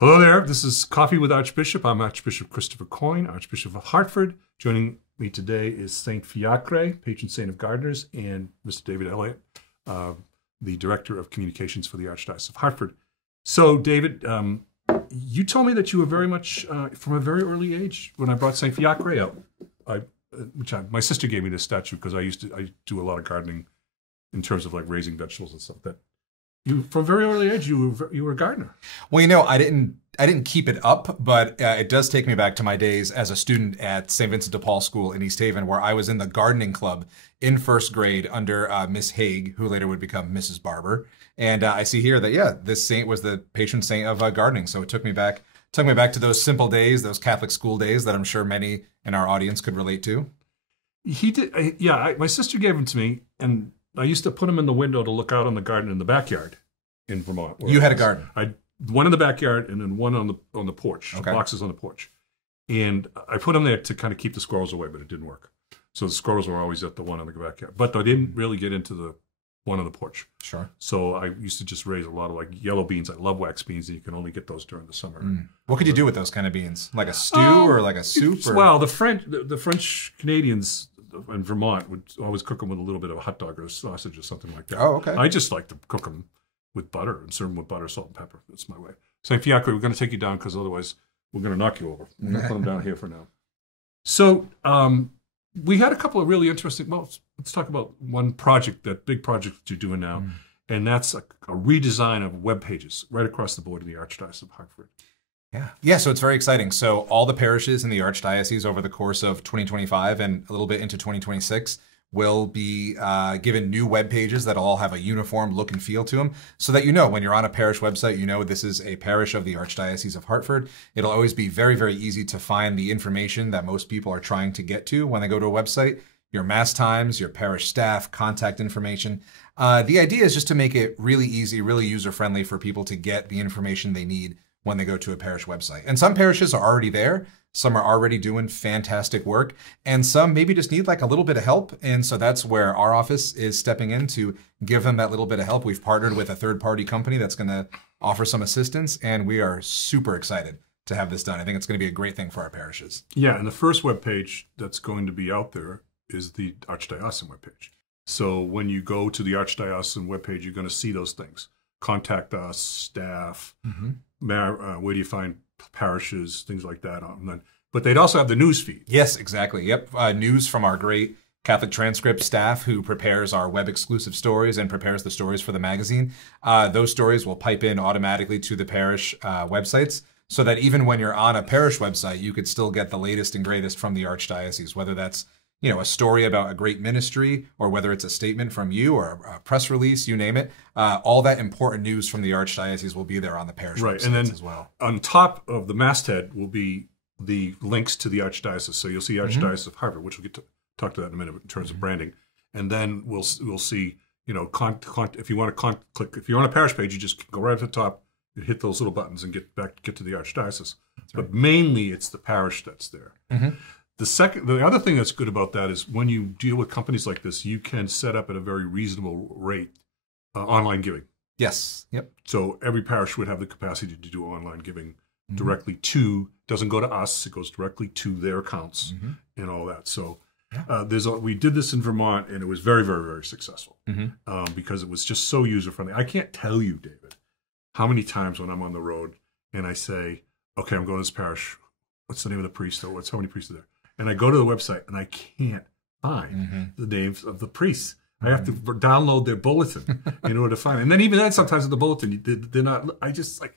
Hello there, this is Coffee with Archbishop. I'm Archbishop Christopher Coyne, Archbishop of Hartford. Joining me today is Saint Fiacre, patron saint of gardeners, and Mr. David Elliott, the Director of Communications for the Archdiocese of Hartford. So, David, you told me that you were very much, from a very early age, when I brought Saint Fiacre out, my sister gave me this statue because I do a lot of gardening in terms of like raising vegetables and stuff. That you, from a very early age, you were a gardener. Well, you know, I didn't keep it up, but it does take me back to my days as a student at St. Vincent de Paul School in East Haven, where I was in the gardening club in first grade under Miss Haig, who later would become Mrs. Barber. And I see here that, yeah, this saint was the patron saint of gardening. So it took me back to those simple days, those Catholic school days that I'm sure many in our audience could relate to. He did, yeah. My sister gave him to me, and I used to put him in the window to look out on the garden in the backyard in Vermont. You had a garden? One in the backyard and then one on the porch. Okay. Boxes on the porch. And I put them there to kind of keep the squirrels away, but it didn't work. So the squirrels were always at the one in the backyard. But they didn't really get into the one on the porch. Sure. So I used to just raise a lot of like yellow beans. I love wax beans, and you can only get those during the summer. Mm. What could you do with those kind of beans? Like a stew or like a soup? Or? Well, the French Canadians in Vermont would always cook them with a little bit of a hot dog or a sausage or something like that. Oh, okay. I just like to cook them with butter and serve them with butter, salt, and pepper. That's my way. Saint Fiacre, we're going to take you down because otherwise we're going to knock you over. We're going to put them down here for now. So we had a couple of really interesting, well, let's talk about one project, that big project that you're doing now, and that's a redesign of web pages right across the board in the Archdiocese of Hartford. Yeah, so it's very exciting. So all the parishes in the Archdiocese over the course of 2025 and a little bit into 2026 will be given new web pages that'll all have a uniform look and feel to them, so that you know when you're on a parish website, you know this is a parish of the Archdiocese of Hartford. It'll always be very, very easy to find the information that most people are trying to get to when they go to a website. Your mass times, your parish staff, contact information. The idea is just to make it really easy, really user-friendly for people to get the information they need when they go to a parish website. And some parishes are already there. Some are already doing fantastic work, and some maybe just need like a little bit of help. And so that's where our office is stepping in to give them that little bit of help. We've partnered with a third-party company that's going to offer some assistance, and we are super excited to have this done. I think it's going to be a great thing for our parishes. Yeah, and the first webpage that's going to be out there is the Archdiocesan webpage. So when you go to the Archdiocesan webpage, you're going to see those things. Contact us, staff, where do you find parishes, things like that. But they'd also have the news feed. Yes, exactly. Yep. News from our great Catholic Transcript staff who prepares our web exclusive stories and prepares the stories for the magazine. Those stories will pipe in automatically to the parish websites, so that even when you're on a parish website, you could still get the latest and greatest from the Archdiocese, whether that's, you know, a story about a great ministry, or whether it's a statement from you or a press release, you name it. All that important news from the Archdiocese will be there on the parish websites and then as well. On top of the masthead will be the links to the Archdiocese. So you'll see Archdiocese of Hartford, which we'll get to talk to that in a minute in terms of branding. And then we'll see, you know, if you want to click, if you're on a parish page, you just go right at the top, you hit those little buttons and get to the Archdiocese. That's right. But mainly it's the parish that's there. The other thing that's good about that is when you deal with companies like this, you can set up at a very reasonable rate online giving. Yes. Yep. So every parish would have the capacity to do online giving directly to, doesn't go to us, it goes directly to their accounts and all that. So we did this in Vermont, and it was very, very, very successful because it was just so user-friendly. I can't tell you, David, how many times when I'm on the road and I say, okay, I'm going to this parish, what's the name of the priest, or how many priests are there? And I go to the website and I can't find the names of the priests. I have to download their bulletin in order to find it. And then even then, sometimes in the bulletin, they're not. I just like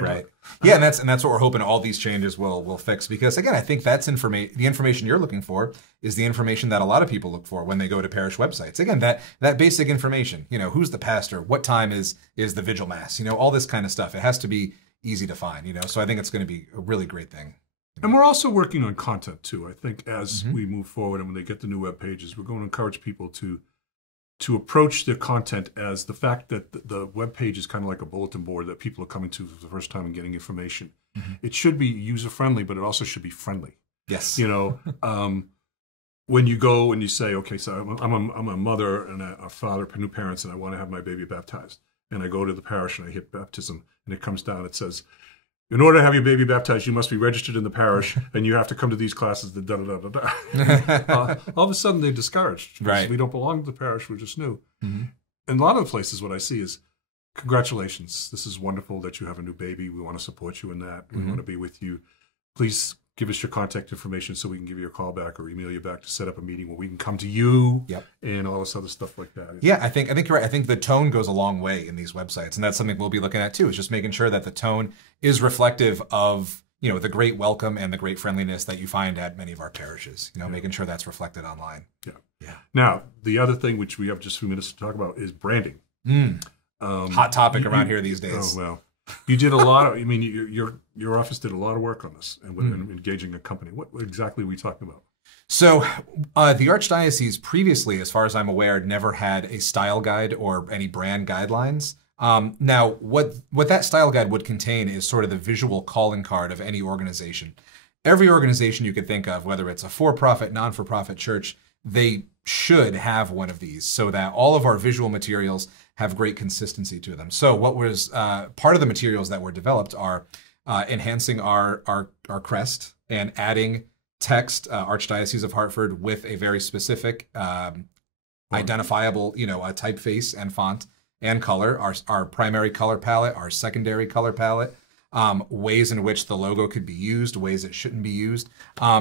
right. Yeah, and that's what we're hoping all these changes will fix. Because again, I think that's the information you're looking for is the information that a lot of people look for when they go to parish websites. Again, that basic information. You know, who's the pastor? What time is the vigil mass? You know, all this kind of stuff. It has to be easy to find. You know, so I think it's going to be a really great thing. And we're also working on content too. I think as we move forward and when they get the new web pages, we're going to encourage people to approach their content as the fact that the web page is kind of like a bulletin board that people are coming to for the first time and getting information. It should be user friendly, but it also should be friendly. Yes. You know, when you go and you say, okay, so I'm a mother and a father, new parents, and I want to have my baby baptized. And I go to the parish and I hit baptism, and it comes down, it says, in order to have your baby baptized, you must be registered in the parish, and you have to come to these classes. All of a sudden, they're discouraged. Right. We don't belong to the parish. We're just new. Mm-hmm. And a lot of places, what I see is, congratulations. This is wonderful that you have a new baby. We want to support you in that. We want to be with you. Please give us your contact information so we can give you a call back or email you back to set up a meeting where we can come to you and all this other stuff like that. Yeah, I think you're right. I think the tone goes a long way in these websites, and that's something we'll be looking at too. Is just making sure that the tone is reflective of the great welcome and the great friendliness that you find at many of our parishes. Making sure that's reflected online. Yeah. Now, the other thing which we have just a few minutes to talk about is branding. Hot topic around here these days. Oh well. You did a lot of. I mean, your office did a lot of work on this and engaging a company. What exactly are we talking about? So, the Archdiocese previously, as far as I'm aware, never had a style guide or any brand guidelines. Now, what that style guide would contain is sort of the visual calling card of any organization. Every organization you could think of, whether it's a for-profit, non-for-profit church, they should have one of these so that all of our visual materials have great consistency to them. So what was part of the materials that were developed are enhancing our crest and adding text, Archdiocese of Hartford, with a very specific identifiable, typeface and font and color, our primary color palette, our secondary color palette, ways in which the logo could be used, ways it shouldn't be used.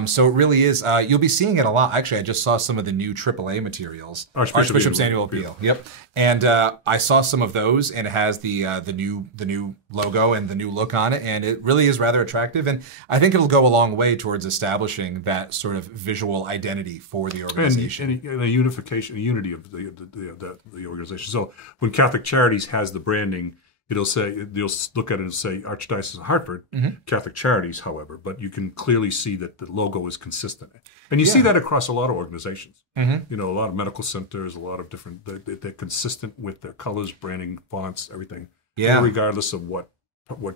So it really is, you'll be seeing it a lot. Actually, I just saw some of the new AAA materials. Archbishop's Annual Appeal. Yep. And I saw some of those, and it has the new logo and the new look on it, and it really is rather attractive. And I think it'll go a long way towards establishing that sort of visual identity for the organization. And a unification, a unity of the organization. So when Catholic Charities has the branding, it'll say, you'll look at it and say Archdiocese of Hartford, Catholic Charities, however, but you can clearly see that the logo is consistent. And you see that across a lot of organizations. A lot of medical centers, a lot of different, they're consistent with their colors, branding, fonts, everything, regardless of what we're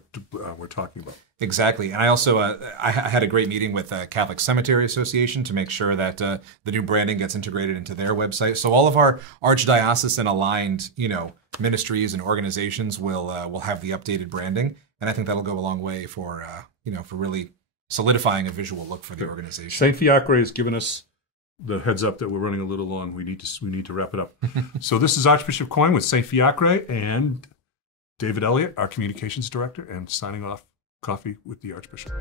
talking about. Exactly. And I also, I had a great meeting with the Catholic Cemetery Association to make sure that the new branding gets integrated into their website. So all of our archdiocesan aligned, ministries and organizations will have the updated branding. And I think that'll go a long way for really solidifying a visual look for the organization. St. Fiacre has given us the heads up that we're running a little long. We need to wrap it up. So this is Archbishop Coyne with St. Fiacre and David Elliott, our communications director, and signing off, Coffee with the Archbishop.